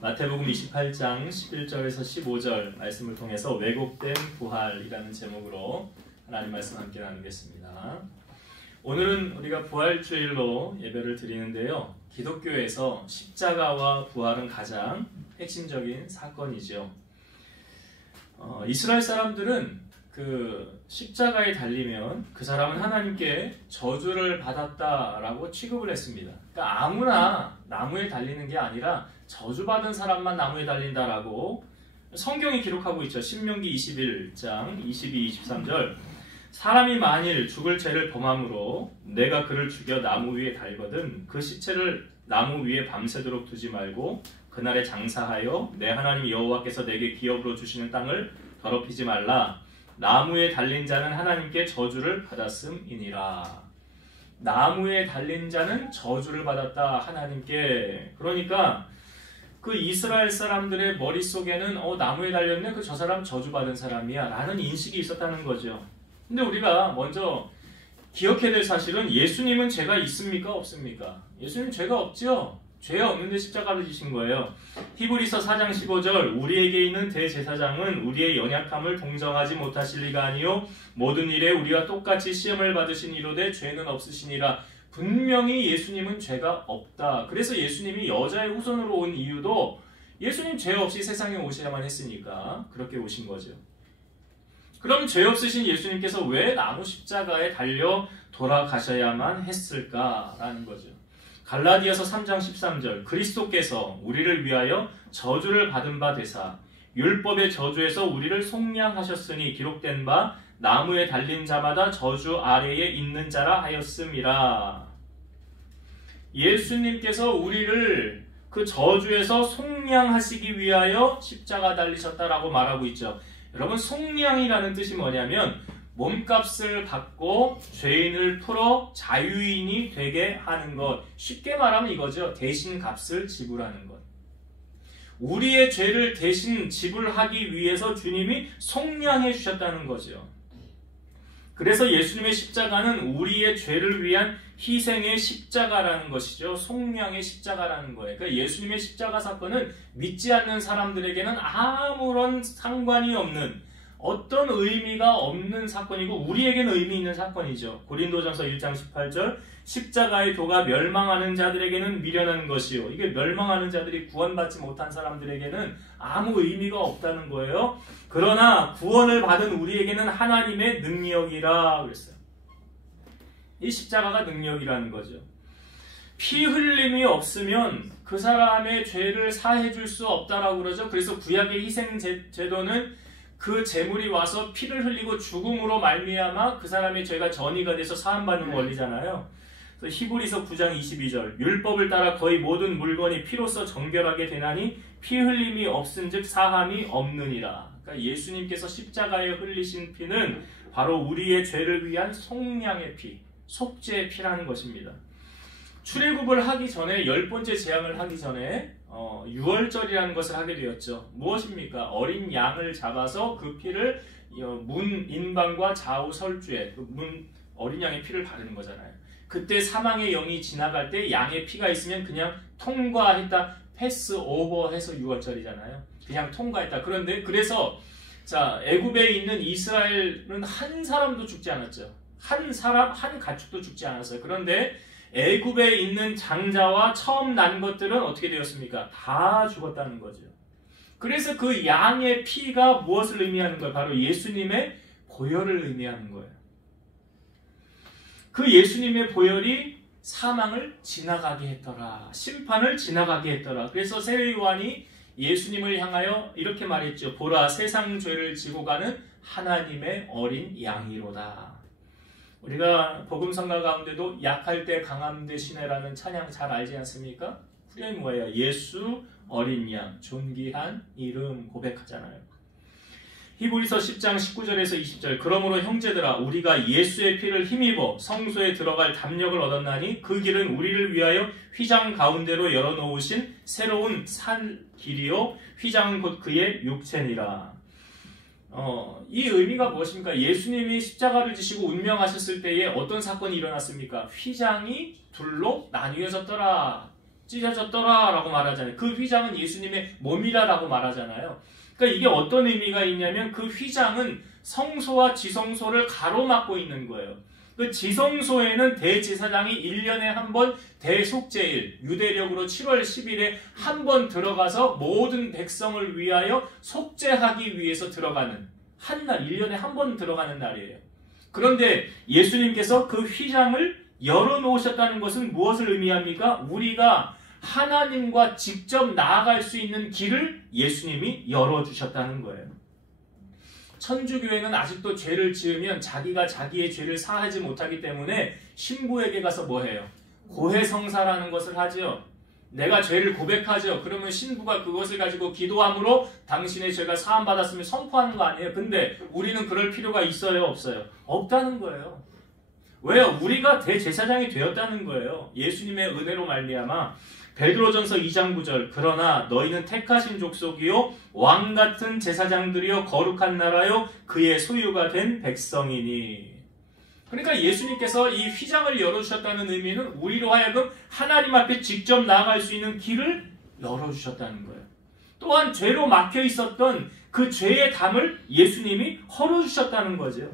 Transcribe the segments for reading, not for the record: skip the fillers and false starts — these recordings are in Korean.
마태복음 28장 11절에서 15절 말씀을 통해서 왜곡된 부활이라는 제목으로 하나님 말씀 함께 나누겠습니다. 오늘은 우리가 부활주일로 예배를 드리는데요. 기독교에서 십자가와 부활은 가장 핵심적인 사건이죠. 이스라엘 사람들은 그 십자가에 달리면 그 사람은 하나님께 저주를 받았다라고 취급을 했습니다. 그러니까 아무나 나무에 달리는 게 아니라 저주받은 사람만 나무에 달린다라고 성경이 기록하고 있죠. 신명기 21장 22, 23절 사람이 만일 죽을 죄를 범함으로 내가 그를 죽여 나무 위에 달거든 그 시체를 나무 위에 밤새도록 두지 말고 그날에 장사하여 내 하나님 여호와께서 내게 기업으로 주시는 땅을 더럽히지 말라. 나무에 달린 자는 하나님께 저주를 받았음이니라. 나무에 달린 자는 저주를 받았다 하나님께. 그러니까 그 이스라엘 사람들의 머릿속에는 나무에 달렸네? 그 저 사람 저주받은 사람이야 라는 인식이 있었다는 거죠. 근데 우리가 먼저 기억해야 될 사실은 예수님은 죄가 있습니까? 없습니까? 예수님 죄가 없죠? 죄 없는데 십자가를 지신 거예요. 히브리서 4장 15절 우리에게 있는 대제사장은 우리의 연약함을 동정하지 못하실 리가 아니요 모든 일에 우리와 똑같이 시험을 받으신 이로되 죄는 없으시니라. 분명히 예수님은 죄가 없다. 그래서 예수님이 여자의 후손으로 온 이유도 예수님 죄 없이 세상에 오셔야만 했으니까 그렇게 오신 거죠. 그럼 죄 없으신 예수님께서 왜 나무 십자가에 달려 돌아가셔야만 했을까라는 거죠. 갈라디아서 3장 13절 그리스도께서 우리를 위하여 저주를 받은 바 되사 율법의 저주에서 우리를 속량하셨으니 기록된 바 나무에 달린 자마다 저주 아래에 있는 자라 하였음이라. 예수님께서 우리를 그 저주에서 속량하시기 위하여 십자가 달리셨다라고 말하고 있죠. 여러분 속량이라는 뜻이 뭐냐면 몸값을 받고 죄인을 풀어 자유인이 되게 하는 것. 쉽게 말하면 이거죠. 대신 값을 지불하는 것. 우리의 죄를 대신 지불하기 위해서 주님이 속량해 주셨다는 거죠. 그래서 예수님의 십자가는 우리의 죄를 위한 희생의 십자가라는 것이죠. 속량의 십자가라는 거예요. 그러니까 예수님의 십자가 사건은 믿지 않는 사람들에게는 아무런 상관이 없는 어떤 의미가 없는 사건이고 우리에게는 의미 있는 사건이죠. 고린도전서 1장 18절 십자가의 도가 멸망하는 자들에게는 미련한 것이요. 이게 멸망하는 자들이 구원받지 못한 사람들에게는 아무 의미가 없다는 거예요. 그러나 구원을 받은 우리에게는 하나님의 능력이라 그랬어요. 이 십자가가 능력이라는 거죠. 피 흘림이 없으면 그 사람의 죄를 사해 줄 수 없다라고 그러죠. 그래서 구약의 희생 제도는 그 제물이 와서 피를 흘리고 죽음으로 말미암아 그 사람의 죄가 전이가 돼서 사함받는 원리잖아요. 그래서 히브리서 9장 22절 율법을 따라 거의 모든 물건이 피로써 정결하게 되나니 피 흘림이 없은즉 사함이 없느니라. 그러니까 예수님께서 십자가에 흘리신 피는 바로 우리의 죄를 위한 속량의 피, 속죄의 피라는 것입니다. 출애굽을 하기 전에 10번째 재앙을 하기 전에 유월절이라는 것을 하게 되었죠. 무엇입니까? 어린 양을 잡아서 그 피를 문 인방과 좌우 설주에 어린 양의 피를 바르는 거잖아요. 그때 사망의 영이 지나갈 때 양의 피가 있으면 그냥 통과했다, 패스 오버해서 유월절이잖아요. 그냥 통과했다. 그런데 그래서 자 애굽에 있는 이스라엘은 한 사람도 죽지 않았죠. 한 사람 한 가축도 죽지 않았어요. 그런데 애굽에 있는 장자와 처음 난 것들은 어떻게 되었습니까? 다 죽었다는 거죠. 그래서 그 양의 피가 무엇을 의미하는 거예요? 바로 예수님의 보혈을 의미하는 거예요. 그 예수님의 보혈이 사망을 지나가게 했더라. 심판을 지나가게 했더라. 그래서 세례요한이 예수님을 향하여 이렇게 말했죠. 보라 세상 죄를 지고 가는 하나님의 어린 양이로다. 우리가 복음성가 가운데도 약할 때 강함 되시네라는 찬양 잘 알지 않습니까? 후렴이 뭐예요? 예수 어린 양 존귀한 이름 고백하잖아요. 히브리서 10장 19절에서 20절 그러므로 형제들아 우리가 예수의 피를 힘입어 성소에 들어갈 담력을 얻었나니 그 길은 우리를 위하여 휘장 가운데로 열어놓으신 새로운 산 길이요 휘장은 곧 그의 육체니라. 이 의미가 무엇입니까? 예수님이 십자가를 지시고 운명하셨을 때에 어떤 사건이 일어났습니까? 휘장이 둘로 나뉘어졌더라. 찢어졌더라 라고 말하잖아요. 그 휘장은 예수님의 몸이라 라고 말하잖아요. 그러니까 이게 어떤 의미가 있냐면 그 휘장은 성소와 지성소를 가로막고 있는 거예요. 그 지성소에는 대제사장이 1년에 한 번 대속죄일, 유대력으로 7월 10일에 한 번 들어가서 모든 백성을 위하여 속죄하기 위해서 들어가는 한 날, 1년에 한 번 들어가는 날이에요. 그런데 예수님께서 그 휘장을 열어놓으셨다는 것은 무엇을 의미합니까? 우리가 하나님과 직접 나아갈 수 있는 길을 예수님이 열어주셨다는 거예요. 천주교회는 아직도 죄를 지으면 자기가 자기의 죄를 사하지 못하기 때문에 신부에게 가서 뭐 해요? 고해성사라는 것을 하죠. 내가 죄를 고백하죠. 그러면 신부가 그것을 가지고 기도함으로 당신의 죄가 사함받았으면 선포하는 거 아니에요? 근데 우리는 그럴 필요가 있어요? 없어요? 없다는 거예요. 왜요? 우리가 대제사장이 되었다는 거예요. 예수님의 은혜로 말미암아. 베드로전서 2장 9절 그러나 너희는 택하신 족속이요 왕같은 제사장들이요 거룩한 나라요 그의 소유가 된 백성이니. 그러니까 예수님께서 이 휘장을 열어주셨다는 의미는 우리로 하여금 하나님 앞에 직접 나아갈 수 있는 길을 열어주셨다는 거예요. 또한 죄로 막혀 있었던 그 죄의 담을 예수님이 헐어주셨다는 거죠.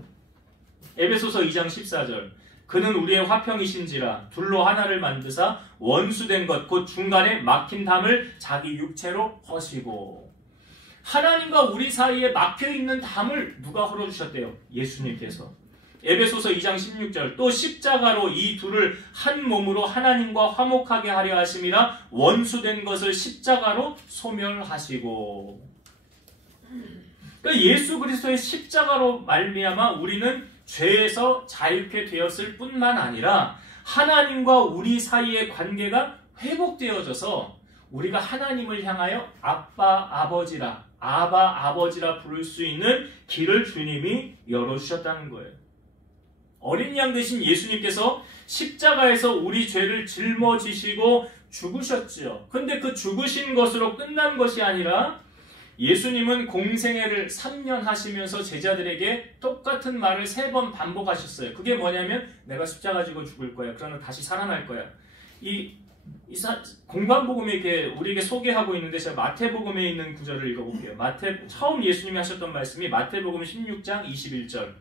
에베소서 2장 14절 그는 우리의 화평이신지라 둘로 하나를 만드사 원수된 것 곧 중간에 막힌 담을 자기 육체로 허시고. 하나님과 우리 사이에 막혀있는 담을 누가 헐어주셨대요? 예수님께서. 에베소서 2장 16절 또 십자가로 이 둘을 한 몸으로 하나님과 화목하게 하려 하심이라 원수된 것을 십자가로 소멸하시고. 그러니까 예수 그리스도의 십자가로 말미암아 우리는 죄에서 자유케 되었을 뿐만 아니라 하나님과 우리 사이의 관계가 회복되어져서 우리가 하나님을 향하여 아빠 아버지라 아바 아버지라 부를 수 있는 길을 주님이 열어주셨다는 거예요. 어린 양 되신 예수님께서 십자가에서 우리 죄를 짊어지시고 죽으셨지요. 근데 그 죽으신 것으로 끝난 것이 아니라 예수님은 공생애를 3년 하시면서 제자들에게 똑같은 말을 3번 반복하셨어요. 그게 뭐냐면 내가 십자가 지고 죽을 거야. 그러나 다시 살아날 거야. 공관복음에 이렇게 우리에게 소개하고 있는데 제가 마태복음에 있는 구절을 읽어볼게요. 처음 예수님이 하셨던 말씀이 마태복음 16장 21절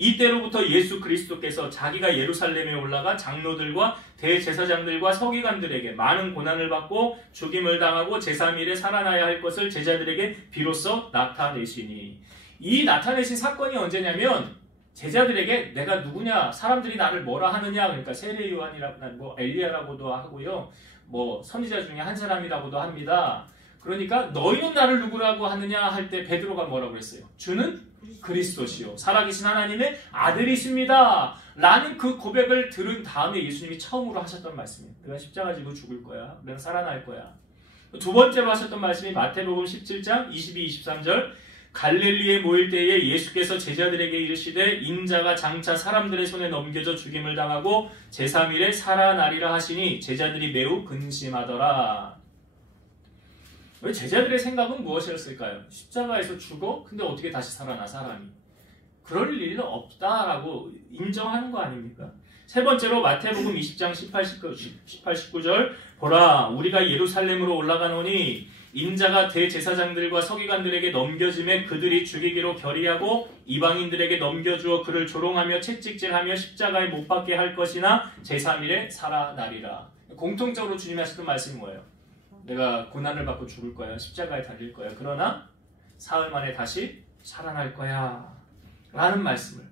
이때로부터 예수 그리스도께서 자기가 예루살렘에 올라가 장로들과 대제사장들과 서기관들에게 많은 고난을 받고 죽임을 당하고 제3일에 살아나야 할 것을 제자들에게 비로소 나타내시니. 이 나타내신 사건이 언제냐면 제자들에게 내가 누구냐, 사람들이 나를 뭐라 하느냐, 그러니까 세례 요한이라고 뭐 엘리야라고도 하고요, 뭐 선지자 중에 한 사람이라고도 합니다. 그러니까 너희는 나를 누구라고 하느냐 할 때 베드로가 뭐라고 그랬어요? 주는 그리스도시요 살아계신 하나님의 아들이십니다 라는 그 고백을 들은 다음에 예수님이 처음으로 하셨던 말씀이에요. 내가 십자가 지고 죽을 거야. 내가 살아날 거야. 두 번째로 하셨던 말씀이 마태복음 17장 22, 23절 갈릴리에 모일 때에 예수께서 제자들에게 이르시되 인자가 장차 사람들의 손에 넘겨져 죽임을 당하고 제3일에 살아나리라 하시니 제자들이 매우 근심하더라. 왜 제자들의 생각은 무엇이었을까요? 십자가에서 죽어? 근데 어떻게 다시 살아나 사람이? 그럴 일은 없다라고 인정하는 거 아닙니까? 세 번째로 마태복음 20장 18, 19절 보라 우리가 예루살렘으로 올라가노니 인자가 대제사장들과 서기관들에게 넘겨짐에 그들이 죽이기로 결의하고 이방인들에게 넘겨주어 그를 조롱하며 채찍질하며 십자가에 못 박게 할 것이나 제3일에 살아나리라. 공통적으로 주님이 하셨던 말씀이 뭐예요? 내가 고난을 받고 죽을 거야. 십자가에 달릴 거야. 그러나 사흘 만에 다시 살아날 거야. 라는 말씀을.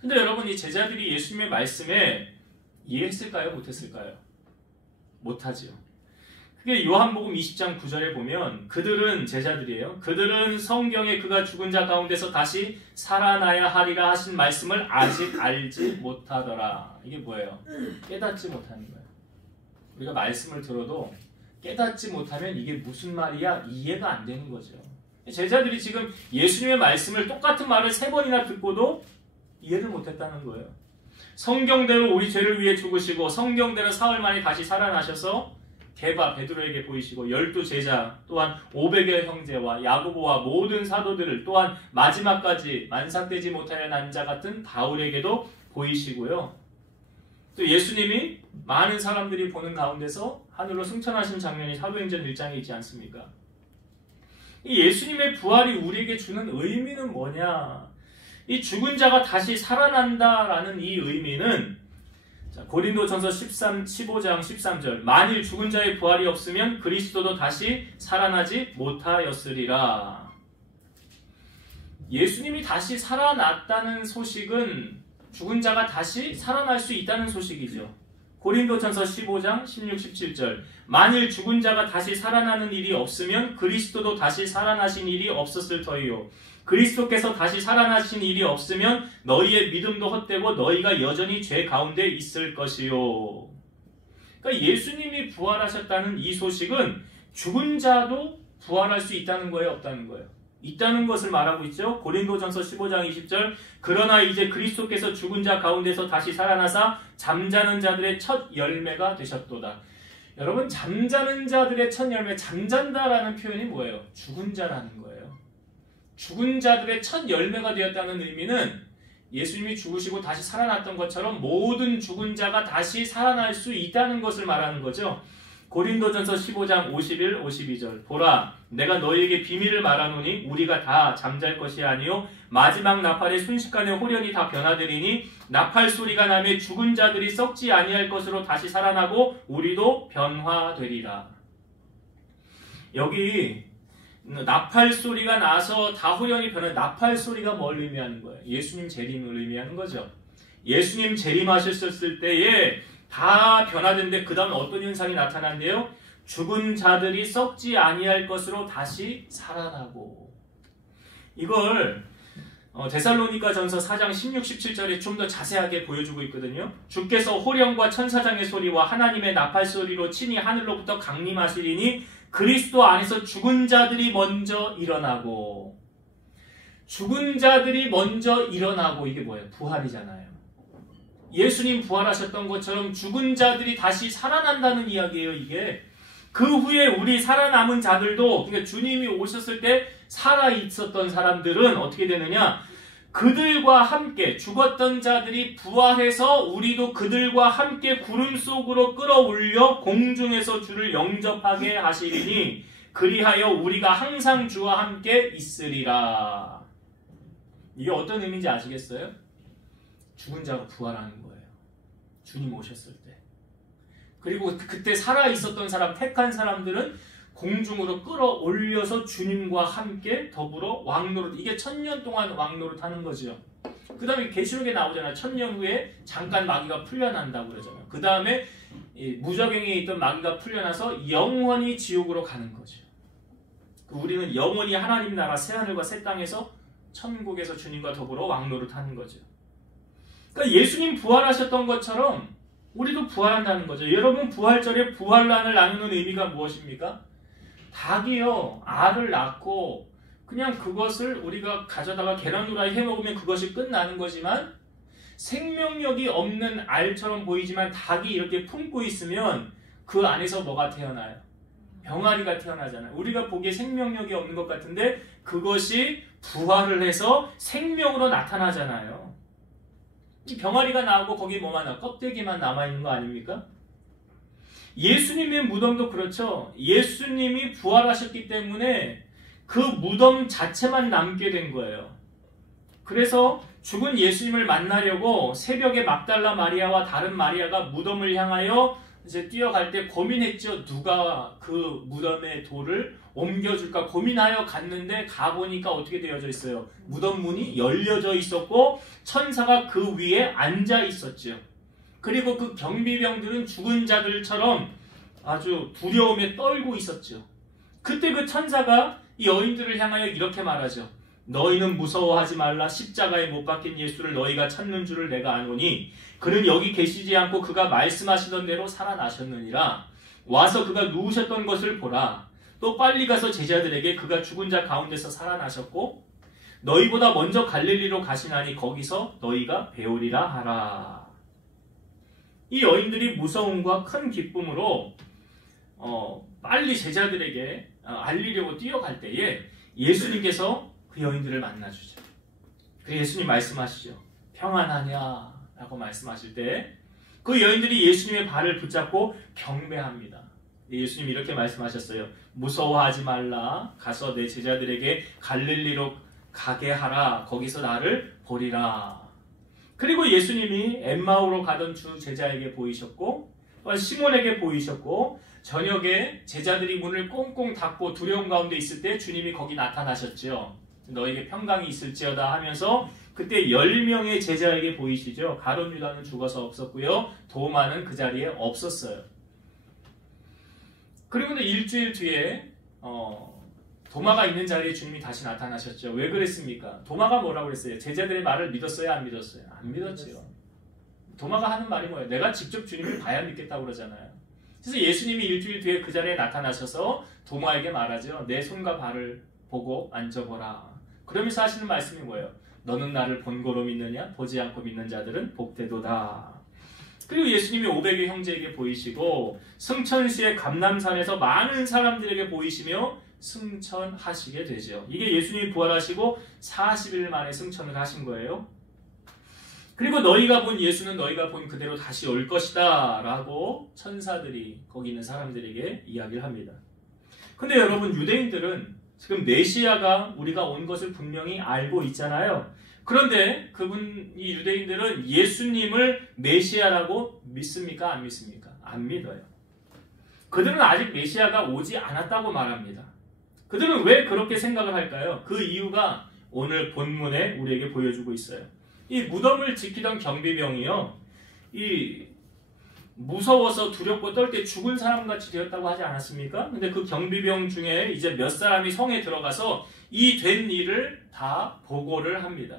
근데 여러분 이 제자들이 예수님의 말씀에 이해했을까요? 못했을까요? 못하지요. 그게 요한복음 20장 9절에 보면 그들은 제자들이에요. 그들은 성경에 그가 죽은 자 가운데서 다시 살아나야 하리라 하신 말씀을 아직 알지 못하더라. 이게 뭐예요? 깨닫지 못하는 거예요. 우리가 말씀을 들어도 깨닫지 못하면 이게 무슨 말이야? 이해가 안 되는 거죠. 제자들이 지금 예수님의 말씀을 똑같은 말을 3번이나 듣고도 이해를 못했다는 거예요. 성경대로 우리 죄를 위해 죽으시고 성경대로 사흘 만에 다시 살아나셔서 게바 베드로에게 보이시고 12제자 또한 500여 형제와 야고보와 모든 사도들을 또한 마지막까지 만삭되지 못하여 난 자 같은 바울에게도 보이시고요. 또 예수님이 많은 사람들이 보는 가운데서 하늘로 승천하신 장면이 사도행전 1장에 있지 않습니까? 이 예수님의 부활이 우리에게 주는 의미는 뭐냐? 이 죽은 자가 다시 살아난다라는 이 의미는 고린도전서 15장 13절 만일 죽은 자의 부활이 없으면 그리스도도 다시 살아나지 못하였으리라. 예수님이 다시 살아났다는 소식은 죽은 자가 다시 살아날 수 있다는 소식이죠. 고린도전서 15장 16, 17절 만일 죽은 자가 다시 살아나는 일이 없으면 그리스도도 다시 살아나신 일이 없었을 터이요. 그리스도께서 다시 살아나신 일이 없으면 너희의 믿음도 헛되고 너희가 여전히 죄 가운데 있을 것이요. 그러니까 예수님이 부활하셨다는 이 소식은 죽은 자도 부활할 수 있다는 거예요, 없다는 거예요? 있다는 것을 말하고 있죠. 고린도전서 15장 20절 그러나 이제 그리스도께서 죽은 자 가운데서 다시 살아나사 잠자는 자들의 첫 열매가 되셨도다. 여러분, 잠자는 자들의 첫 열매, 잠잔다라는 표현이 뭐예요? 죽은 자라는 거예요. 죽은 자들의 첫 열매가 되었다는 의미는 예수님이 죽으시고 다시 살아났던 것처럼 모든 죽은 자가 다시 살아날 수 있다는 것을 말하는 거죠. 고린도전서 15장 51, 52절 보라 내가 너희에게 비밀을 말하노니 우리가 다 잠잘 것이 아니요 마지막 나팔의 순식간에 홀연히 다 변화되리니 나팔 소리가 나매 죽은 자들이 썩지 아니할 것으로 다시 살아나고 우리도 변화되리라. 여기 나팔 소리가 나서 다 홀연히 변한 나팔 소리가 뭘 의미하는 거예요? 예수님 재림을 의미하는 거죠. 예수님 재림하셨을 때에 다 변화된데 그 다음 어떤 현상이 나타난대요? 죽은 자들이 썩지 아니할 것으로 다시 살아나고. 이걸 데살로니가 전서 4장 16, 17절에 좀 더 자세하게 보여주고 있거든요. 주께서 호령과 천사장의 소리와 하나님의 나팔 소리로 친히 하늘로부터 강림하시리니 그리스도 안에서 죽은 자들이 먼저 일어나고. 죽은 자들이 먼저 일어나고. 이게 뭐예요? 부활이잖아요. 예수님 부활하셨던 것처럼 죽은 자들이 다시 살아난다는 이야기예요. 이게 그 후에 우리 살아남은 자들도, 그러니까 주님이 오셨을 때 살아있었던 사람들은 어떻게 되느냐, 그들과 함께 죽었던 자들이 부활해서 우리도 그들과 함께 구름 속으로 끌어올려 공중에서 주를 영접하게 하시리니 그리하여 우리가 항상 주와 함께 있으리라. 이게 어떤 의미인지 아시겠어요? 죽은 자가 부활하는 거예요. 주님 오셨을 때. 그리고 그때 살아있었던 사람, 택한 사람들은 공중으로 끌어올려서 주님과 함께 더불어 왕노릇, 이게 1000년 동안 왕노릇 하는 거죠. 그 다음에 계시록에 나오잖아요. 1000년 후에 잠깐 마귀가 풀려난다고 그러잖아요. 그 다음에 무저갱에 있던 마귀가 풀려나서 영원히 지옥으로 가는 거죠. 우리는 영원히 하나님 나라 새하늘과 새 땅에서 천국에서 주님과 더불어 왕노릇 하는 거죠. 그러니까 예수님 부활하셨던 것처럼 우리도 부활한다는 거죠. 여러분, 부활절에 부활란을 나누는 의미가 무엇입니까? 닭이요, 알을 낳고 그냥 그것을 우리가 가져다가 계란 후라이 해먹으면 그것이 끝나는 거지만, 생명력이 없는 알처럼 보이지만 닭이 이렇게 품고 있으면 그 안에서 뭐가 태어나요? 병아리가 태어나잖아요. 우리가 보기에 생명력이 없는 것 같은데 그것이 부활을 해서 생명으로 나타나잖아요. 이 병아리가 나오고 거기 뭐만 나와? 껍데기만 남아있는 거 아닙니까? 예수님의 무덤도 그렇죠. 예수님이 부활하셨기 때문에 그 무덤 자체만 남게 된 거예요. 그래서 죽은 예수님을 만나려고 새벽에 막달라 마리아와 다른 마리아가 무덤을 향하여 이제 뛰어갈 때 고민했죠. 누가 그 무덤의 돌을 옮겨줄까 고민하여 갔는데 가보니까 어떻게 되어져 있어요? 무덤 문이 열려져 있었고 천사가 그 위에 앉아 있었죠. 그리고 그 경비병들은 죽은 자들처럼 아주 두려움에 떨고 있었죠. 그때 그 천사가 이 여인들을 향하여 이렇게 말하죠. 너희는 무서워하지 말라. 십자가에 못 박힌 예수를 너희가 찾는 줄을 내가 아노니 그는 여기 계시지 않고 그가 말씀하시던 대로 살아나셨느니라. 와서 그가 누우셨던 것을 보라. 또 빨리 가서 제자들에게 그가 죽은 자 가운데서 살아나셨고 너희보다 먼저 갈릴리로 가시나니 거기서 너희가 배우리라 하라. 이 여인들이 무서움과 큰 기쁨으로 빨리 제자들에게 알리려고 뛰어갈 때에 예수님께서 그 여인들을 만나주죠. 그래서 예수님 말씀하시죠. 평안하냐? 라고 말씀하실 때 그 여인들이 예수님의 발을 붙잡고 경배합니다. 예수님 이렇게 말씀하셨어요. 무서워하지 말라. 가서 내 제자들에게 갈릴리로 가게 하라. 거기서 나를 보리라. 그리고 예수님이 엠마오로 가던 주 제자에게 보이셨고 또한 시몬에게 보이셨고 저녁에 제자들이 문을 꽁꽁 닫고 두려움 가운데 있을 때 주님이 거기 나타나셨죠. 너에게 평강이 있을지어다 하면서 그때 10명의 제자에게 보이시죠. 가룟 유다는 죽어서 없었고요. 도마는 그 자리에 없었어요. 그리고 일주일 뒤에 도마가 있는 자리에 주님이 다시 나타나셨죠. 왜 그랬습니까? 도마가 뭐라고 그랬어요? 제자들의 말을 믿었어요? 안 믿었어요? 안 믿었지요. 도마가 하는 말이 뭐예요? 내가 직접 주님을 봐야 믿겠다고 그러잖아요. 그래서 예수님이 일주일 뒤에 그 자리에 나타나셔서 도마에게 말하죠. 내 손과 발을 보고 만져보라. 그러면서 하시는 말씀이 뭐예요? 너는 나를 본고로 믿느냐? 보지 않고 믿는 자들은 복되도다. 그리고 예수님이 500의 형제에게 보이시고 승천시의 감람산에서 많은 사람들에게 보이시며 승천하시게 되죠. 이게 예수님이 부활하시고 40일 만에 승천을 하신 거예요. 그리고 너희가 본 예수는 너희가 본 그대로 다시 올 것이다 라고 천사들이 거기 있는 사람들에게 이야기를 합니다. 근데 여러분, 유대인들은 지금 메시아가 우리가 온 것을 분명히 알고 있잖아요. 그런데 이 유대인들은 예수님을 메시아라고 믿습니까? 안 믿습니까? 안 믿어요. 그들은 아직 메시아가 오지 않았다고 말합니다. 그들은 왜 그렇게 생각을 할까요? 그 이유가 오늘 본문에 우리에게 보여주고 있어요. 이 무덤을 지키던 경비병이요, 무서워서 두렵고 떨 때 죽은 사람같이 되었다고 하지 않았습니까? 근데 그 경비병 중에 이제 몇 사람이 성에 들어가서 이 된 일을 다 보고를 합니다.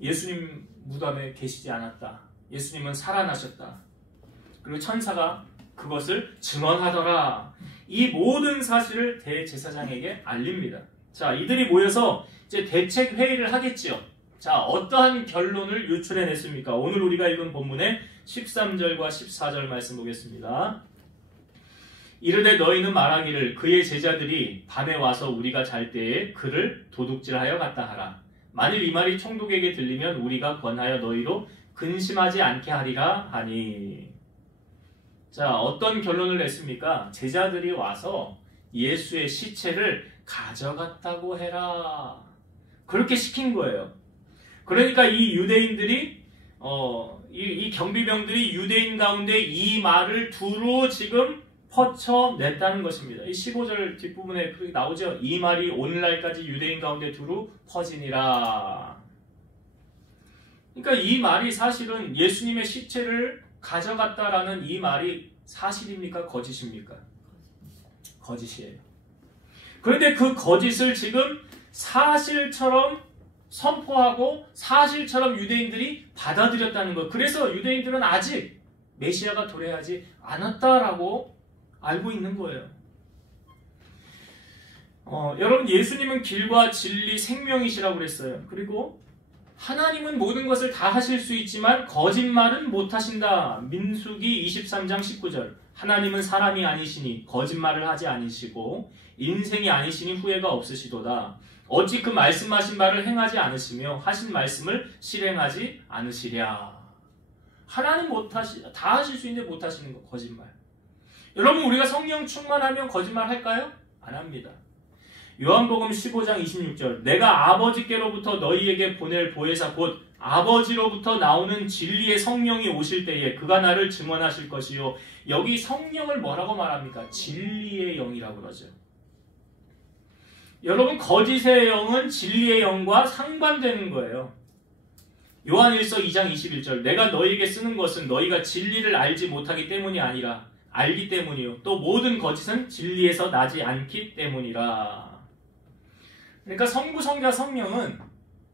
예수님 무덤에 계시지 않았다. 예수님은 살아나셨다. 그리고 천사가 그것을 증언하더라. 이 모든 사실을 대제사장에게 알립니다. 자, 이들이 모여서 이제 대책 회의를 하겠지요. 자, 어떠한 결론을 유출해냈습니까? 오늘 우리가 읽은 본문의 13절과 14절 말씀 보겠습니다. 이르되 너희는 말하기를 그의 제자들이 밤에 와서 우리가 잘 때에 그를 도둑질하여 갔다 하라. 만일 이 말이 총독에게 들리면 우리가 권하여 너희로 근심하지 않게 하리라 하니. 자, 어떤 결론을 냈습니까? 제자들이 와서 예수의 시체를 가져갔다고 해라. 그렇게 시킨 거예요. 그러니까 이 유대인들이 이 경비병들이 유대인 가운데 이 말을 두루 지금 퍼쳐냈다는 것입니다. 이 15절 뒷부분에 그렇게 나오죠. 이 말이 오늘날까지 유대인 가운데 두루 퍼지니라. 그러니까 이 말이 사실은 예수님의 시체를 가져갔다라는 이 말이 사실입니까? 거짓입니까? 거짓이에요. 그런데 그 거짓을 지금 사실처럼 선포하고 사실처럼 유대인들이 받아들였다는 것. 그래서 유대인들은 아직 메시아가 도래하지 않았다라고 알고 있는 거예요. 여러분, 예수님은 길과 진리, 생명이시라고 그랬어요. 그리고 하나님은 모든 것을 다 하실 수 있지만 거짓말은 못하신다. 민수기 23장 19절. 하나님은 사람이 아니시니 거짓말을 하지 않으시고 인생이 아니시니 후회가 없으시도다. 어찌 그 말씀하신 바를 행하지 않으시며 하신 말씀을 실행하지 않으시랴. 하나님 다 하실 수 있는데 못하시는 거 거짓말. 여러분, 우리가 성령 충만하면 거짓말 할까요? 안 합니다. 요한복음 15장 26절. 내가 아버지께로부터 너희에게 보낼 보혜사 곧 아버지로부터 나오는 진리의 성령이 오실 때에 그가 나를 증언하실 것이요. 여기 성령을 뭐라고 말합니까? 진리의 영이라고 그러죠. 여러분, 거짓의 영은 진리의 영과 상반되는 거예요. 요한일서 2장 21절. 내가 너희에게 쓰는 것은 너희가 진리를 알지 못하기 때문이 아니라 알기 때문이요. 또 모든 거짓은 진리에서 나지 않기 때문이라. 그러니까 성부, 성자, 성령은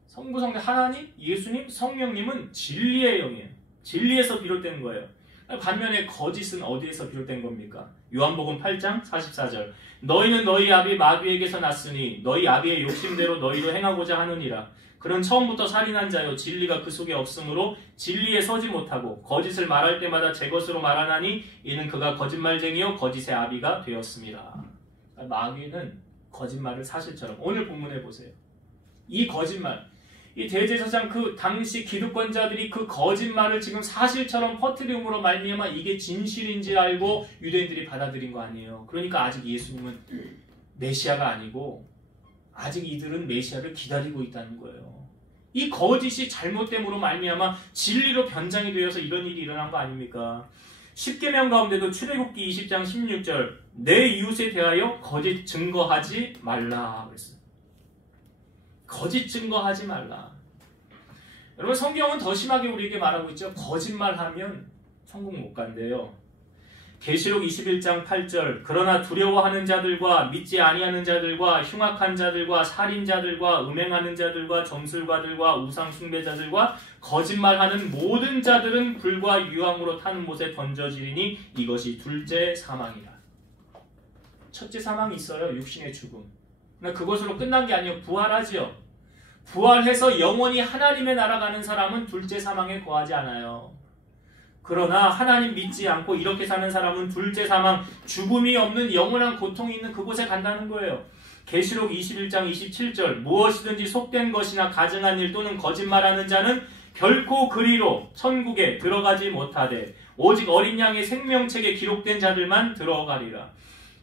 성부, 성자, 하나님, 예수님, 성령님은 진리의 영이에요. 진리에서 비롯된 거예요. 반면에 거짓은 어디에서 비롯된 겁니까? 요한복음 8장 44절. 너희는 너희 아비 마귀에게서 났으니 너희 아비의 욕심대로 너희도 행하고자 하느니라. 그는 처음부터 살인한 자요 진리가 그 속에 없으므로 진리에 서지 못하고 거짓을 말할 때마다 제 것으로 말하나니 이는 그가 거짓말쟁이요 거짓의 아비가 되었습니다. 마귀는 거짓말을 사실처럼, 오늘 본문에 보세요. 이 거짓말, 이 대제사장 그 당시 기득권자들이 그 거짓말을 지금 사실처럼 퍼뜨림으로 말미암아 이게 진실인지 알고 유대인들이 받아들인 거 아니에요. 그러니까 아직 예수님은 메시아가 아니고 아직 이들은 메시아를 기다리고 있다는 거예요. 이 거짓이 잘못됨으로 말미암아 진리로 변장이 되어서 이런 일이 일어난 거 아닙니까? 10계명 가운데도 출애굽기 20장 16절 내 이웃에 대하여 거짓 증거하지 말라 그랬어요. 거짓 증거하지 말라. 여러분 성경은 더 심하게 우리에게 말하고 있죠. 거짓말하면 천국 못 간대요. 계시록 21장 8절 그러나 두려워하는 자들과 믿지 아니하는 자들과 흉악한 자들과 살인자들과 음행하는 자들과 점술가들과 우상 숭배자들과 거짓말하는 모든 자들은 불과 유황으로 타는 못에 던져지리니 이것이 둘째 사망이라. 첫째 사망이 있어요. 육신의 죽음. 그러나 그것으로 끝난 게 아니에요. 부활하지요. 부활해서 영원히 하나님의 나라 가는 사람은 둘째 사망에 거하지 않아요. 그러나 하나님 믿지 않고 이렇게 사는 사람은 둘째 사망, 죽음이 없는 영원한 고통이 있는 그곳에 간다는 거예요. 계시록 21장 27절 무엇이든지 속된 것이나 가증한 일 또는 거짓말하는 자는 결코 그리로 천국에 들어가지 못하되 오직 어린 양의 생명책에 기록된 자들만 들어가리라.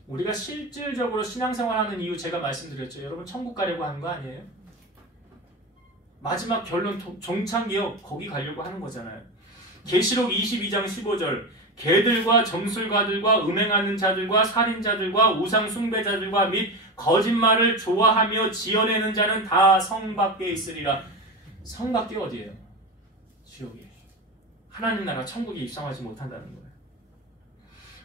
우리가 실질적으로 신앙생활하는 이유 제가 말씀드렸죠. 여러분 천국 가려고 하는 거 아니에요? 마지막 결론 종착역 거기 가려고 하는 거잖아요. 계시록 22장 15절 개들과 점술가들과 음행하는 자들과 살인자들과 우상 숭배자들과 및 거짓말을 좋아하며 지어내는 자는 다 성 밖에 있으리라. 성 밖에 어디예요? 지옥이에요. 하나님 나라 천국에 입성하지 못한다는 거예요.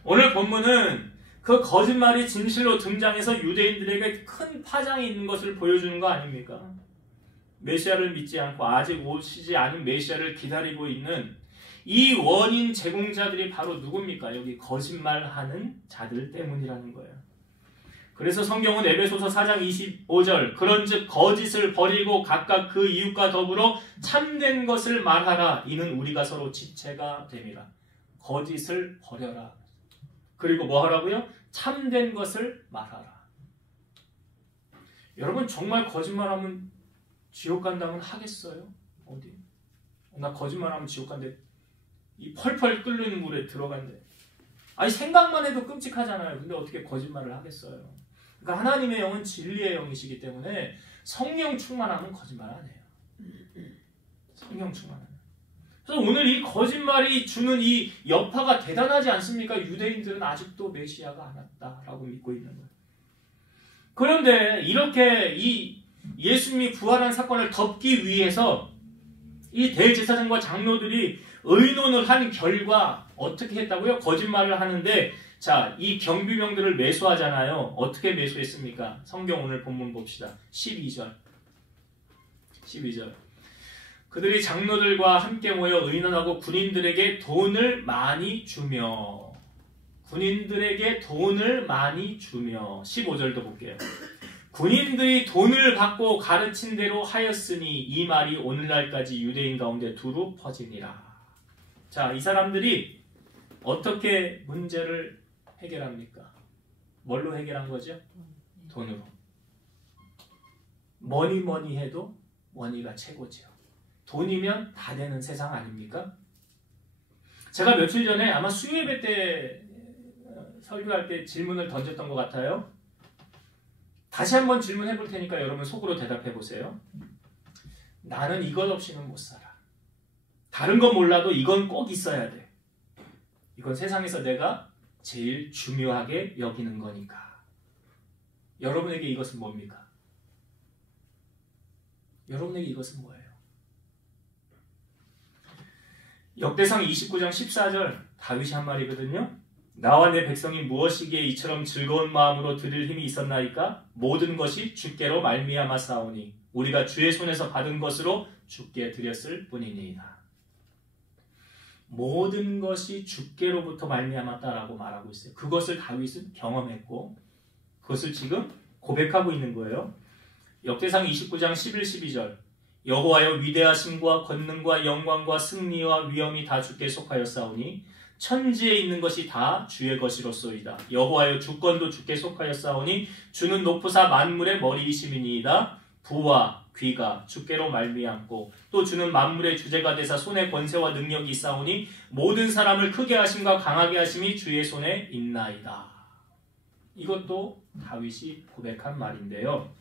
오늘 본문은 그 거짓말이 진실로 등장해서 유대인들에게 큰 파장이 있는 것을 보여주는 거 아닙니까? 메시아를 믿지 않고 아직 오시지 않은 메시아를 기다리고 있는 이 원인 제공자들이 바로 누굽니까? 여기 거짓말하는 자들 때문이라는 거예요. 그래서 성경은 에베소서 4장 25절 그런즉 거짓을 버리고 각각 그 이웃과 더불어 참된 것을 말하라. 이는 우리가 서로 지체가 됨이라. 거짓을 버려라. 그리고 뭐 하라고요? 참된 것을 말하라. 여러분 정말 거짓말하면 지옥 간다면 하겠어요? 어디? 나 거짓말하면 지옥 간대. 이 펄펄 끓는 물에 들어간대. 아니 생각만 해도 끔찍하잖아요. 근데 어떻게 거짓말을 하겠어요? 그러니까 하나님의 영은 진리의 영이시기 때문에 성령 충만하면 거짓말 안 해요. 성령 충만하면. 그래서 오늘 이 거짓말이 주는 이 여파가 대단하지 않습니까? 유대인들은 아직도 메시아가 안 왔다라고 믿고 있는 거예요. 그런데 이렇게 이 예수님이 부활한 사건을 덮기 위해서 이 대제사장과 장로들이 의논을 한 결과 어떻게 했다고요? 거짓말을 하는데 자, 이 경비병들을 매수하잖아요. 어떻게 매수했습니까? 성경 오늘 본문 봅시다. 12절. 그들이 장로들과 함께 모여 의논하고 군인들에게 돈을 많이 주며 15절도 볼게요. 군인들이 돈을 받고 가르친 대로 하였으니 이 말이 오늘날까지 유대인 가운데 두루 퍼지니라. 자, 이 사람들이 어떻게 문제를 해결합니까? 뭘로 해결한 거죠? 돈으로. 뭐니 해도 머니가 최고죠. 돈이면 다 되는 세상 아닙니까? 제가 며칠 전에 아마 수요예배 때 설교할 때 질문을 던졌던 것 같아요. 다시 한번 질문해 볼 테니까 여러분 속으로 대답해 보세요. 나는 이것 없이는 못 살아. 다른 건 몰라도 이건 꼭 있어야 돼. 이건 세상에서 내가 제일 중요하게 여기는 거니까. 여러분에게 이것은 뭡니까? 여러분에게 이것은 뭐예요? 역대상 29장 14절 다윗이 한 말이거든요. 나와 내 백성이 무엇이기에 이처럼 즐거운 마음으로 드릴 힘이 있었나이까? 모든 것이 주께로 말미암아 싸우니 우리가 주의 손에서 받은 것으로 주께 드렸을 뿐이니이다. 모든 것이 주께로부터 말미암았다라고 말하고 있어요. 그것을 다윗은 경험했고 그것을 지금 고백하고 있는 거예요. 역대상 29장 11, 12절 여호와여 위대하심과 권능과 영광과 승리와 위엄이 다 주께 속하였사오니 천지에 있는 것이 다 주의 것이로소이다. 여호와여 주권도 주께 속하였사오니 주는 높으사 만물의 머리이심이니이다. 부와 귀가 주께로 말미암고 또 주는 만물의 주제가 되사 손에 권세와 능력이 있사오니 모든 사람을 크게 하심과 강하게 하심이 주의 손에 있나이다. 이것도 다윗이 고백한 말인데요.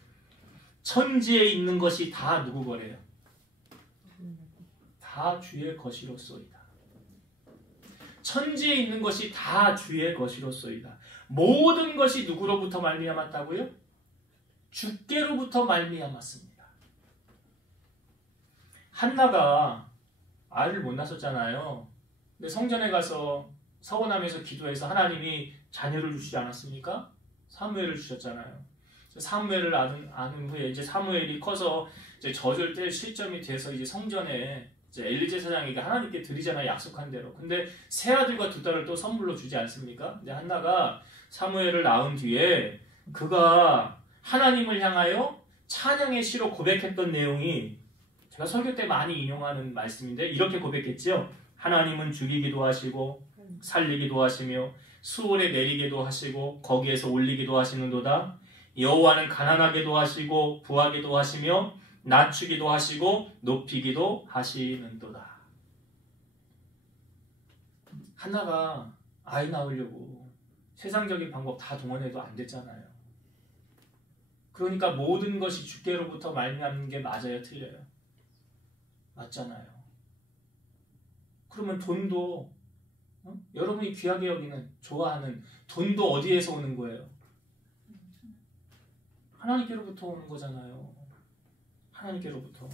천지에 있는 것이 다 누구 거래요? 다 주의 것이로소이다. 천지에 있는 것이 다 주의 것이로소이다. 모든 것이 누구로부터 말미암았다고요? 주께로부터 말미암았습니다. 한나가 아이를 못 낳았잖아요. 근데 성전에 가서 서원하면서 기도해서 하나님이 자녀를 주시지 않았습니까? 사무엘을 주셨잖아요. 사무엘을 낳은 후에 이제 사무엘이 커서 이제 젖을 뗄 시점이 돼서 이제 성전에 이제 엘리 제사장에게 하나님께 드리잖아요. 약속한 대로. 근데 세 아들과 두 딸을 또 선물로 주지 않습니까? 근데 한나가 사무엘을 낳은 뒤에 그가 하나님을 향하여 찬양의 시로 고백했던 내용이 제가 설교 때 많이 인용하는 말씀인데 이렇게 고백했죠. 하나님은 죽이기도 하시고 살리기도 하시며 수월에 내리기도 하시고 거기에서 올리기도 하시는도다. 여호와는 가난하게도 하시고 부하게도 하시며 낮추기도 하시고 높이기도 하시는도다. 한나가 아이 낳으려고 세상적인 방법 다 동원해도 안 됐잖아요. 그러니까 모든 것이 주께로부터 말미암는 게 맞아요, 틀려요? 맞잖아요. 그러면 돈도 여러분이 귀하게 여기는, 좋아하는 돈도 어디에서 오는 거예요? 하나님께로부터 오는 거잖아요. 하나님께로부터.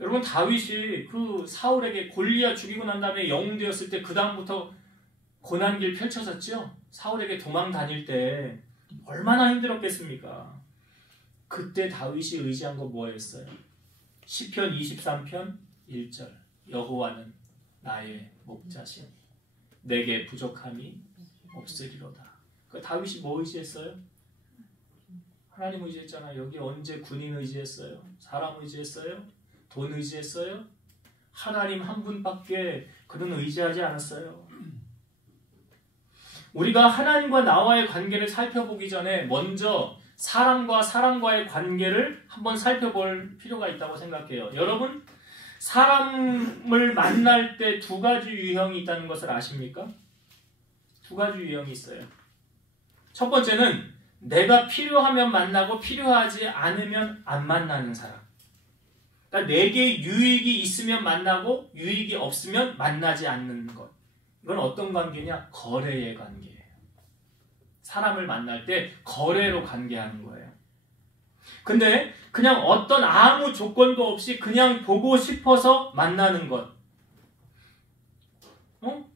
여러분 다윗이 그 사울에게 골리앗 죽이고 난 다음에 영웅 되었을 때 그 다음부터 고난길 펼쳐졌죠. 사울에게 도망 다닐 때 얼마나 힘들었겠습니까? 그때 다윗이 의지한 거 뭐였어요? 시편 23편 1절 여호와는 나의 목자시니 내게 부족함이 없으리로다. 그 다윗이 뭐 의지했어요? 하나님 의지했잖아요. 여기 언제 군인 의지했어요? 사람 의지했어요? 돈 의지했어요? 하나님 한 분밖에 그는 의지하지 않았어요. 우리가 하나님과 나와의 관계를 살펴보기 전에 먼저 사람과 사람과의 관계를 한번 살펴볼 필요가 있다고 생각해요. 여러분, 사람을 만날 때 두 가지 유형이 있다는 것을 아십니까? 두 가지 유형이 있어요. 첫 번째는 내가 필요하면 만나고 필요하지 않으면 안 만나는 사람. 그러니까 내게 유익이 있으면 만나고 유익이 없으면 만나지 않는 것. 이건 어떤 관계냐? 거래의 관계예요. 사람을 만날 때 거래로 관계하는 거예요. 근데 그냥 어떤 아무 조건도 없이 그냥 보고 싶어서 만나는 것.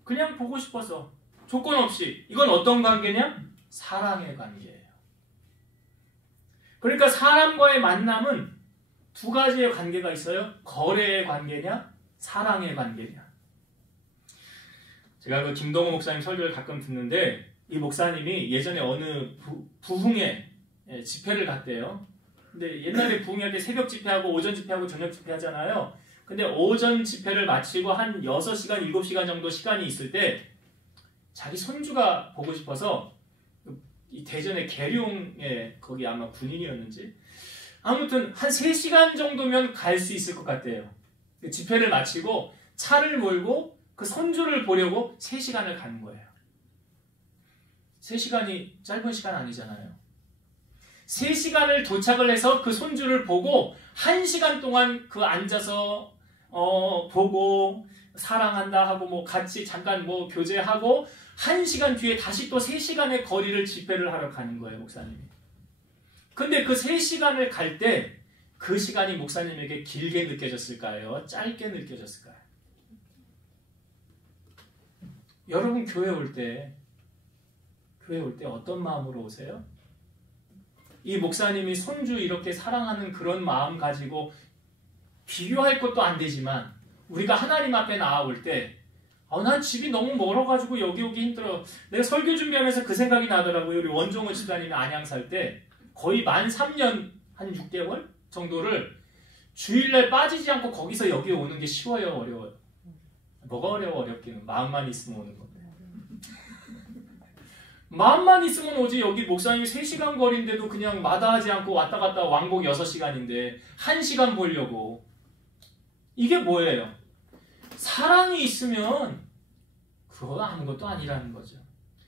그냥 보고 싶어서 조건 없이. 이건 어떤 관계냐? 사랑의 관계예요. 그러니까 사람과의 만남은 두 가지의 관계가 있어요. 거래의 관계냐, 사랑의 관계냐. 제가 그 김동호 목사님 설교를 가끔 듣는데 이 목사님이 예전에 어느 부흥회 집회를 갔대요. 근데 옛날에 부흥회 때 새벽 집회하고 오전 집회하고 저녁 집회 하잖아요. 근데 오전 집회를 마치고 한 6시간, 7시간 정도 시간이 있을 때 자기 손주가 보고 싶어서 이 대전의 계룡에 거기 아마 군인이었는지 아무튼 한 3시간 정도면 갈 수 있을 것 같대요. 집회를 마치고 차를 몰고 그 손주를 보려고 3시간을 가는 거예요. 3시간이 짧은 시간 아니잖아요. 3시간을 도착을 해서 그 손주를 보고 1시간 동안 그 앉아서 보고 사랑한다 하고 뭐 같이 잠깐 뭐 교제하고 1시간 뒤에 다시 또 3시간의 거리를 집회를 하러 가는 거예요, 목사님이. 근데 그 3시간을 갈 때 그 시간이 목사님에게 길게 느껴졌을까요? 짧게 느껴졌을까요? 여러분 교회 올 때 어떤 마음으로 오세요? 이 목사님이 손주 이렇게 사랑하는 그런 마음 가지고 비교할 것도 안 되지만 우리가 하나님 앞에 나아올 때 난 집이 너무 멀어가지고 여기 오기 힘들어. 내가 설교 준비하면서 그 생각이 나더라고요. 우리 원종호 집사님이 안양 살 때 거의 만 3년 한 6개월 정도를 주일날 빠지지 않고 거기서 여기 오는 게 쉬워요, 어려워요? 뭐가 어려워? 어렵기는 마음만 있으면 오는 건데. 마음만 있으면 오지. 여기 목사님 3시간 거리인데도 그냥 마다하지 않고 왔다 갔다 왕복 6시간인데 1시간 보려고. 이게 뭐예요? 사랑이 있으면 그거 아무것도 아니라는 거죠.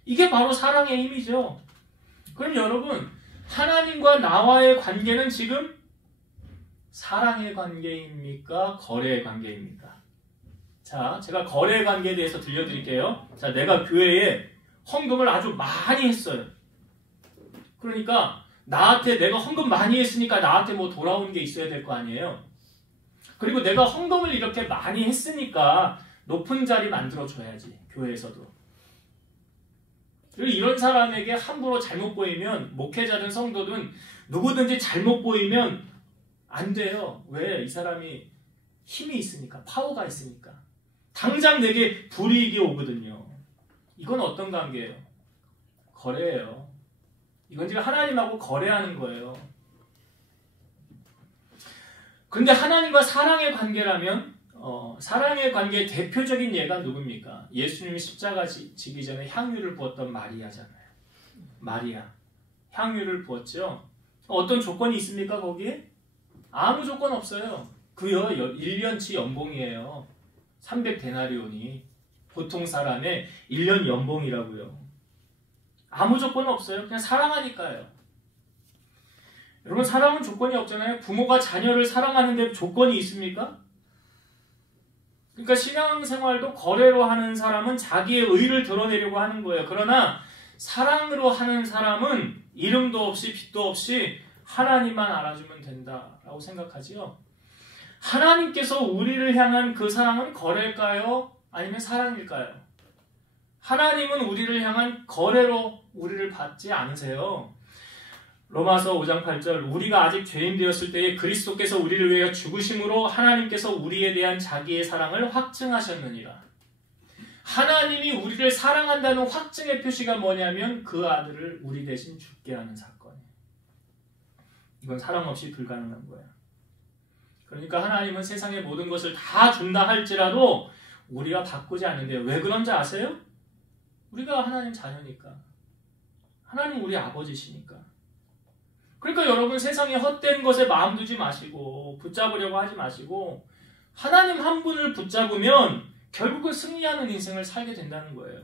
이게 바로 사랑의 힘이죠. 그럼 여러분, 하나님과 나와의 관계는 지금 사랑의 관계입니까? 거래의 관계입니까? 자, 제가 거래의 관계에 대해서 들려드릴게요. 자, 내가 교회에 헌금을 아주 많이 했어요. 그러니까 나한테 내가 헌금 많이 했으니까 나한테 뭐 돌아오는 게 있어야 될 거 아니에요. 그리고 내가 헌금을 이렇게 많이 했으니까 높은 자리 만들어줘야지, 교회에서도. 그리고 이런 사람에게 함부로 잘못 보이면, 목회자든 성도든 누구든지 잘못 보이면 안 돼요. 왜? 이 사람이 힘이 있으니까, 파워가 있으니까. 당장 내게 불이익이 오거든요. 이건 어떤 관계예요? 거래예요. 이건 지금 하나님하고 거래하는 거예요. 그런데 하나님과 사랑의 관계라면 사랑의 관계의 대표적인 예가 누굽니까? 예수님이 십자가 지기 전에 향유를 부었던 마리아잖아요. 마리아. 향유를 부었죠. 어떤 조건이 있습니까, 거기에? 아무 조건 없어요. 그요 1년치 연봉이에요. 300데나리온이. 보통 사람의 1년 연봉이라고요. 아무 조건 없어요. 그냥 사랑하니까요. 여러분, 사랑은 조건이 없잖아요. 부모가 자녀를 사랑하는데 조건이 있습니까? 그러니까 신앙생활도 거래로 하는 사람은 자기의 의를 드러내려고 하는 거예요. 그러나 사랑으로 하는 사람은 이름도 없이 빛도 없이 하나님만 알아주면 된다라고 생각하지요. 하나님께서 우리를 향한 그 사랑은 거래일까요? 아니면 사랑일까요? 하나님은 우리를 향한 거래로 우리를 받지 않으세요. 로마서 5장 8절, 우리가 아직 죄인 되었을 때에 그리스도께서 우리를 위하여 죽으심으로 하나님께서 우리에 대한 자기의 사랑을 확증하셨느니라. 하나님이 우리를 사랑한다는 확증의 표시가 뭐냐면 그 아들을 우리 대신 죽게 하는 사건이에요. 이건 사랑 없이 불가능한 거야. 그러니까 하나님은 세상의 모든 것을 다 준다 할지라도 우리가 바꾸지 않는데요. 왜 그런지 아세요? 우리가 하나님 자녀니까. 하나님 우리 아버지시니까. 그러니까 여러분, 세상에 헛된 것에 마음 두지 마시고 붙잡으려고 하지 마시고 하나님 한 분을 붙잡으면 결국은 승리하는 인생을 살게 된다는 거예요.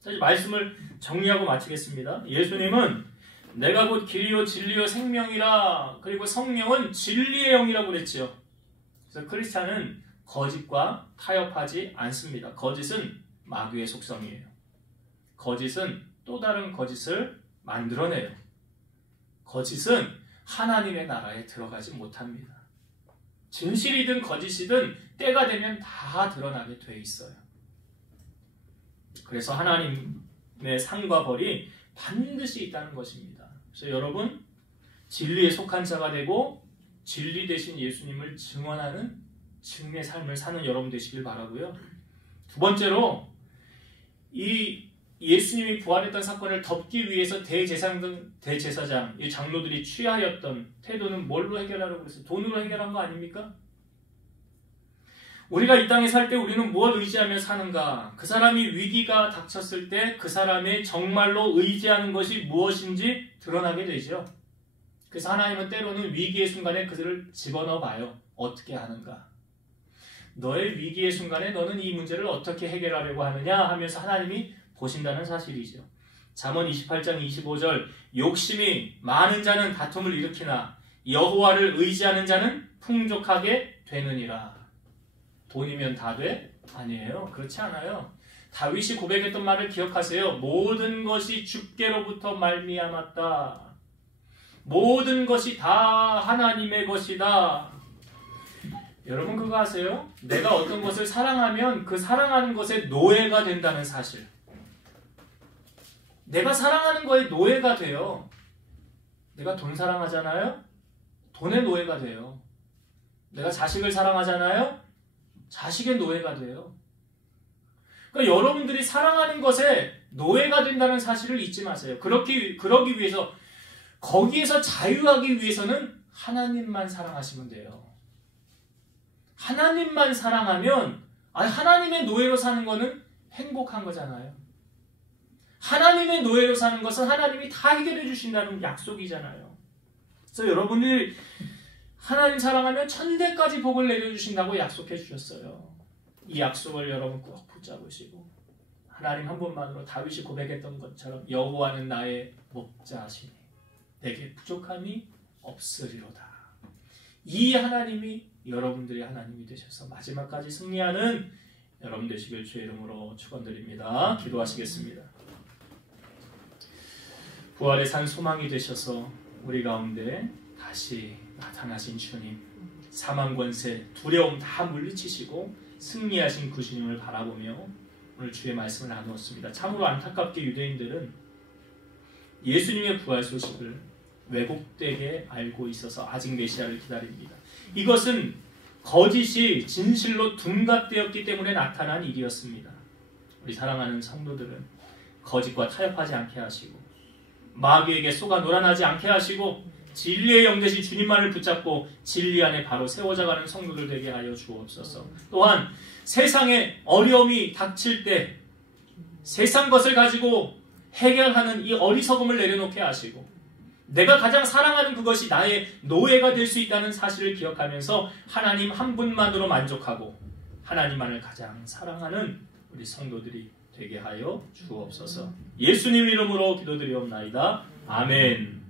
자, 이제 말씀을 정리하고 마치겠습니다. 예수님은 내가 곧 길이요 진리요 생명이라, 그리고 성령은 진리의 영이라고 그랬지요. 그래서 크리스찬은 거짓과 타협하지 않습니다. 거짓은 마귀의 속성이에요. 거짓은 또 다른 거짓을 만들어내요. 거짓은 하나님의 나라에 들어가지 못합니다. 진실이든 거짓이든 때가 되면 다 드러나게 돼 있어요. 그래서 하나님의 상과 벌이 반드시 있다는 것입니다. 그래서 여러분, 진리에 속한 자가 되고 진리 대신 예수님을 증언하는 증의 삶을 사는 여러분 되시길 바라고요. 두 번째로, 이 예수님이 부활했던 사건을 덮기 위해서 대제사장, 이 장로들이 취하였던 태도는 뭘로 해결하려고 그랬어요? 돈으로 해결한 거 아닙니까? 우리가 이 땅에 살 때 우리는 무엇을 의지하며 사는가? 그 사람이 위기가 닥쳤을 때 그 사람의 정말로 의지하는 것이 무엇인지 드러나게 되죠. 그래서 하나님은 때로는 위기의 순간에 그들을 집어넣어 봐요. 어떻게 하는가? 너의 위기의 순간에 너는 이 문제를 어떻게 해결하려고 하느냐 하면서 하나님이 보신다는 사실이죠. 잠언 28장 25절, 욕심이 많은 자는 다툼을 일으키나 여호와를 의지하는 자는 풍족하게 되느니라. 돈이면 다 돼? 아니에요. 그렇지 않아요. 다윗이 고백했던 말을 기억하세요. 모든 것이 주께로부터 말미암았다. 모든 것이 다 하나님의 것이다. 여러분, 그거 아세요? 내가 어떤 것을 사랑하면 그 사랑하는 것의 노예가 된다는 사실. 내가 사랑하는 거에 노예가 돼요. 내가 돈 사랑하잖아요? 돈의 노예가 돼요. 내가 자식을 사랑하잖아요? 자식의 노예가 돼요. 그러니까 여러분들이 사랑하는 것에 노예가 된다는 사실을 잊지 마세요. 그러기 위해서, 거기에서 자유하기 위해서는 하나님만 사랑하시면 돼요. 하나님만 사랑하면, 하나님의 노예로 사는 거는 행복한 거잖아요. 하나님의 노예로 사는 것은 하나님이 다 해결해 주신다는 약속이잖아요. 그래서 여러분이 하나님 사랑하면 천대까지 복을 내려주신다고 약속해 주셨어요. 이 약속을 여러분 꼭 붙잡으시고 하나님 한 분만으로 다윗이 고백했던 것처럼 여호와는 나의 목자시니 내게 부족함이 없으리로다. 이 하나님이 여러분들의 하나님이 되셔서 마지막까지 승리하는 여러분 되시길 주의 이름으로 축원드립니다. 기도하시겠습니다. 부활의 산 소망이 되셔서 우리 가운데 다시 나타나신 주님, 사망 권세, 두려움 다 물리치시고 승리하신 그 주님을 바라보며 오늘 주의 말씀을 나누었습니다. 참으로 안타깝게 유대인들은 예수님의 부활 소식을 왜곡되게 알고 있어서 아직 메시아를 기다립니다. 이것은 거짓이 진실로 둔갑되었기 때문에 나타난 일이었습니다. 우리 사랑하는 성도들은 거짓과 타협하지 않게 하시고 마귀에게 속아 놀아나지 않게 하시고 진리의 영대신 주님만을 붙잡고 진리 안에 바로 세워져가는 성도들 되게 하여 주옵소서. 또한 세상에 어려움이 닥칠 때 세상 것을 가지고 해결하는 이 어리석음을 내려놓게 하시고 내가 가장 사랑하는 그것이 나의 노예가 될 수 있다는 사실을 기억하면서 하나님 한 분만으로 만족하고 하나님만을 가장 사랑하는 우리 성도들이 되게 하여 주옵소서. 예수님 이름으로 기도드리옵나이다. 아멘.